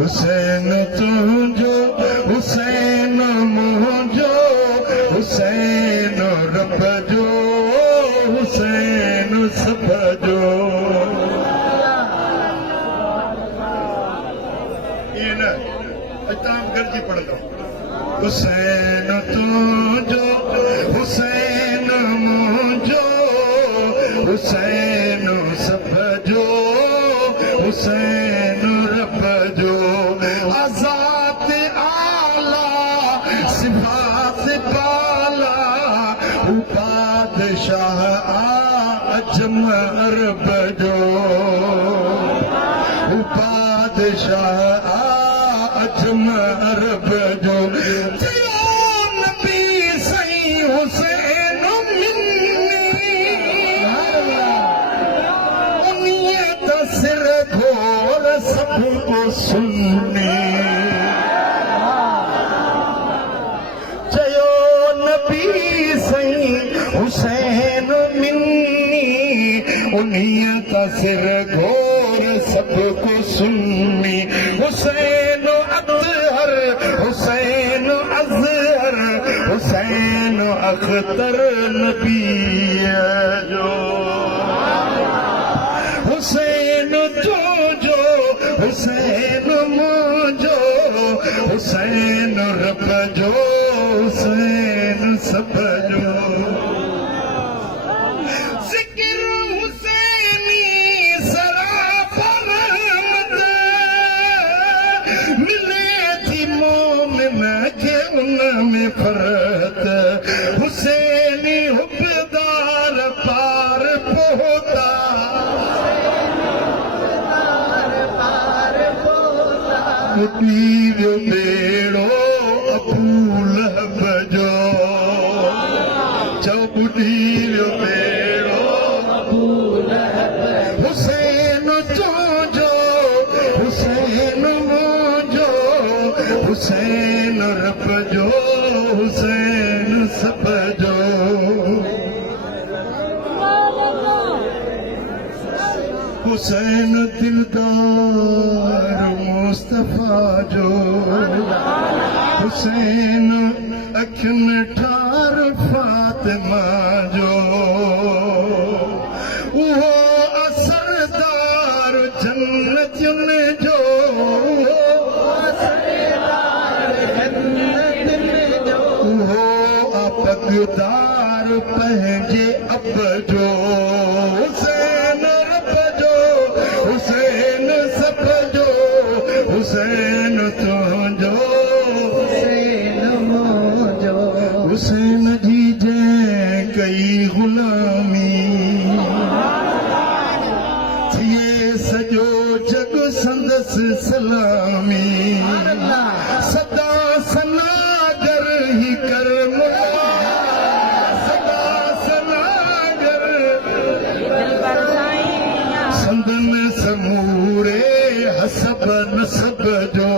हुसैन तुझो हुसैन मुझो हुसैन रब जो हुसैन सब जो ये ना इताम गर्जी पढ़ लो हुसैन तुझो हुसैन मुझो हुसैन सब जो हुसैन रब जो आजाद आला सिफात बाला बादशाह अजमर बजो बादशाह अजमर बजो नबी सही हुसैन सिर घोर सबको सुनने चयो नबी सही हुसैन मिन्नी उन्हीं का सिर घोर सबको सुननी हुसैन अतहर हुसैन अजहर हुसैन अख्तर नबी जो हुसैन जो हुसैन मुझो हुसैन रब जो हुसैन सब जो जिक्र हुसैनी सराफर मिले थी मोमिन के उनमें फरत हुसैनी हुब्बदार पार पहुंचा बुढ़ीरो बेड़ो अबू लहब जो चौ बुढ़ीरो बेड़ो अबू लहब हुसैन जो हुसैन मुझो हुसैन रब जो हुसैन सब जो हुसैन दिलदार मुस्तफा जो हुसैन अखिन ठार फातिमा जो वो असरदार जन्नतुन जो वो अपकदार पंहिंजे अब जो हुसैन रब जो हुसैन सब जो हुसैन तुझो हुसैन मुझो हुसैन जी जंहिं कई गुलामी थिए सॼो जग संदसि सलामी सदा सनागर ही कर सदा सनागर संदन समूरे हसब नसब जो